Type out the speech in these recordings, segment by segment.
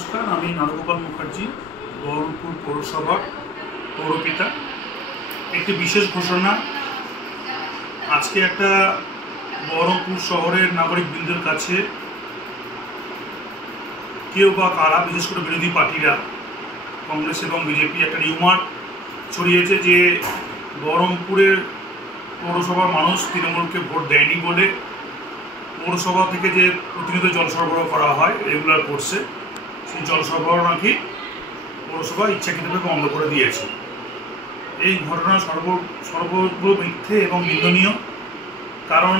নমস্কার, আমি নারগোপাল মুখার্জি, বহরমপুর পৌরসভার পৌরপিতা। একটি বিশেষ ঘোষণা। আজকে একটা বহরমপুর শহরের নাগরিকবৃন্দের কাছে কেউ বা কারা, বিশেষ করে বিরোধী পার্টিরা, কংগ্রেস এবং বিজেপি, একটা রিউমার ছড়িয়েছে যে বহরমপুরের পৌরসভার মানুষ তৃণমূলকে ভোট দেয়নি বলে পৌরসভা থেকে যে প্রতিনিয়ত জল সরবরাহ করা হয় রেগুলার কোর্সে, সেই জল সরবরাহ নাকি পৌরসভা ইচ্ছাকৃতভাবে বন্ধ করে দিয়েছে। এই ঘটনা সর্বত্র মিথ্যে এবং নিন্দনীয়। কারণ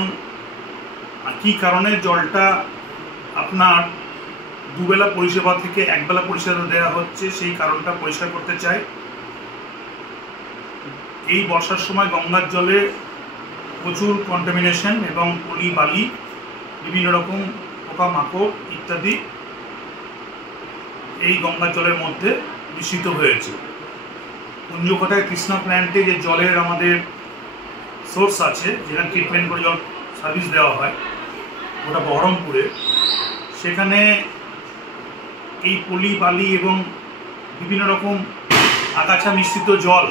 কী কারণে জলটা আপনার দুবেলা পরিষেবা থেকে একবেলা পরিষেবা দেওয়া হচ্ছে, সেই কারণটা পরিষ্কার করতে চাই। এই বর্ষার সময় গঙ্গার জলে প্রচুর কন্টামিনেশন এবং পলি বালি, বিভিন্ন রকম পোকামাকড় ইত্যাদি এই গঙ্গার জলের মধ্যে মিশ্রিত হয়েছে। কুঞ্জকটায় কৃষ্ণা প্ল্যান্টে যে জলের আমাদের সোর্স আছে, যেখানে ট্রিটমেন্ট করে জল সার্ভিস দেওয়া হয়, ওটা বহরমপুরে, সেখানে এই পলি বালি এবং বিভিন্ন রকম আগাছা মিশ্রিত জল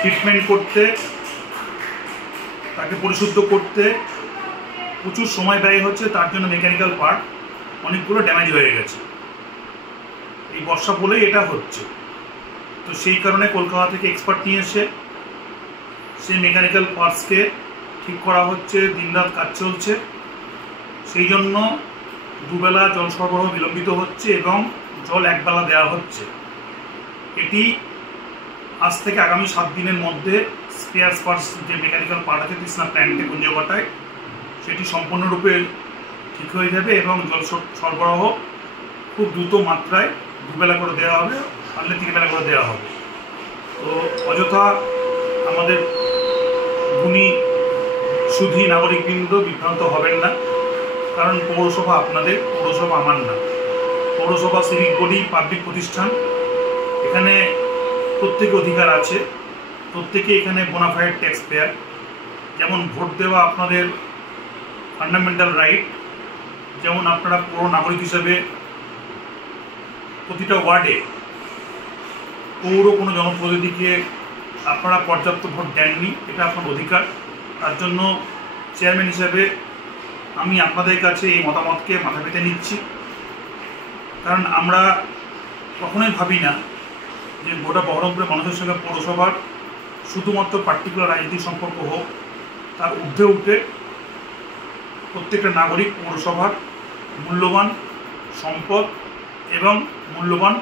ট্রিটমেন্ট করতে, তাকে পরিশুদ্ধ করতে প্রচুর সময় ব্যয় হচ্ছে। তার জন্য মেকানিক্যাল পার্ট অনেকগুলো ড্যামেজ হয়ে গেছে। এই বর্ষা বলেই এটা হচ্ছে। তো সেই কারণে কলকাতা থেকে এক্সপার্ট নিয়ে এসে সেই মেকানিক্যাল পার্টসকে ঠিক করা হচ্ছে, দিনরাত কাজ চলছে। সেই জন্য দুবেলা জল সরবরাহ বিলম্বিত হচ্ছে এবং জল একবেলা দেওয়া হচ্ছে। এটি আজ থেকে আগামী 7 দিনের মধ্যে স্পেয়ার পার্টস যে মেকানিক্যাল পার্ট আছে কৃষ্ণা প্ল্যান্টে কুঞ্জকটায়, সেটি সম্পূর্ণরূপে ঠিক হয়ে যাবে এবং জল সরবরাহ খুব দ্রুত মাত্রায় দুবেলা করে দেওয়া হবে, পারলে 3 বেলা করে দেওয়া হবে। তো অযথা আমাদের গুণী সুধী নাগরিকবৃন্দ বিভ্রান্ত হবেন না। কারণ পৌরসভা আপনাদের, পৌরসভা আমার না। পৌরসভা সিভিক বডি, পাবলিক প্রতিষ্ঠান। এখানে প্রত্যেকে অধিকার আছে, প্রত্যেকে এখানে বোনাফাইড ট্যাক্স পেয়ার। যেমন ভোট দেওয়া আপনাদের ফান্ডামেন্টাল রাইট, যেমন আপনারা পৌর নাগরিক হিসেবে প্রতিটা ওয়ার্ডে পৌর কোনো জনপ্রতিনিধিকে আপনারা পর্যাপ্ত ভোট দেননি, এটা আপনার অধিকার। তার জন্য চেয়ারম্যান হিসেবে আমি আপনাদের কাছে এই মতামতকে মাথা পেতে নিচ্ছি। কারণ আমরা কখনোই ভাবি না যে গোটা বহরমপুরের মানুষের সঙ্গে পৌরসভার শুধুমাত্র পার্টিকুলার রাজনৈতিক সম্পর্ক হোক, তার ঊর্ধ্বে উঠে প্রত্যেকটা নাগরিক পৌরসভার মূল্যবান সম্পদ এবং মূল্যবান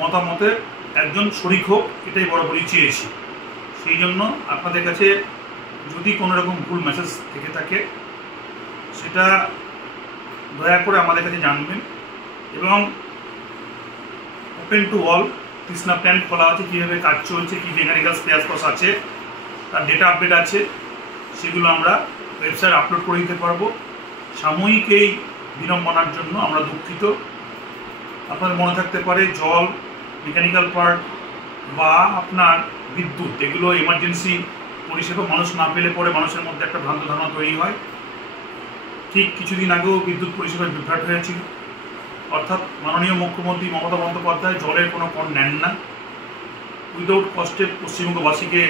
মতামতের একজন শরিক হোক, এটাই বরাবরই চেয়েছি। সেই জন্য আপনাদের কাছে যদি কোনো রকম ভুল মেসেজ থেকে থাকে, সেটা দয়া করে আমাদের কাছে জানবেন। এবং open to all, Krishna plant খোলা আছে, কীভাবে কাজ চলছে, কী মেকানিক্যাল স্পেয়ার পার্টস আছে, তার ডেটা আপডেট আছে, সেগুলো আমরা ওয়েবসাইট আপলোড করে দিতে পারবো। সাময়িক এই বিড়ম্বনার জন্য আমরা দুঃখিত। আপনাদের মনে থাকতে পারে জল, মেকানিক্যাল পার্ট বা আপনার বিদ্যুৎ, এগুলো এমার্জেন্সি পরিষেবা। মানুষ না পেলে পরে মানুষের মধ্যে একটা ভ্রান্ত ধারণা তৈরি হয়। ঠিক কিছুদিন আগেও বিদ্যুৎ পরিষেবার বিভ্রাট হয়েছিল। অর্থাৎ মাননীয় মুখ্যমন্ত্রী মমতা বন্দ্যোপাধ্যায় জলের কোনো কর নেন না, উইদাউট কস্টে পশ্চিমবঙ্গবাসীকে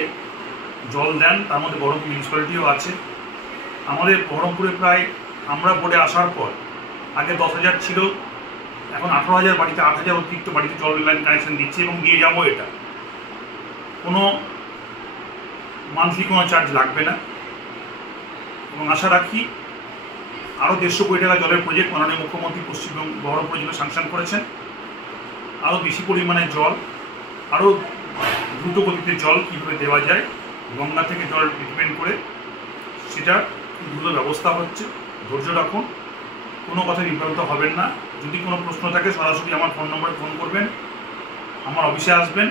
জল দেন। তার মধ্যে বহরমপুর মিউনিসিপ্যালিটিও আছে। আমাদের বহরমপুরে প্রায়, আমরা বোর্ডে আসার পর আগে 10,000 ছিল, এখন 18,000 বাড়িতে, 8,000 অতিরিক্ত বাড়িতে জল লাইন কানেকশন দিচ্ছে এবং দিয়ে যাবো। এটা কোনো মান্থলি কোনো চার্জ লাগবে না। এবং আশা রাখি আরও 150 কোটি টাকা জলের প্রজেক্ট মাননীয় মুখ্যমন্ত্রী পশ্চিমবঙ্গ বহরমপুরের জন্য স্যাংশন করেছেন। আরও বেশি পরিমাণে জল, আরও দ্রুত গতিতে জল কীভাবে দেওয়া যায়, গঙ্গা থেকে জল ট্রিটমেন্ট করে, সেটা দ্রুত ব্যবস্থা হচ্ছে। ধৈর্য রাখুন, কোনো কথা বিভ্রান্ত হবেন না। যদি কোনো প্রশ্ন থাকে সরাসরি আমার ফোন নম্বরে ফোন করবেন, আমার অফিসে আসবেন।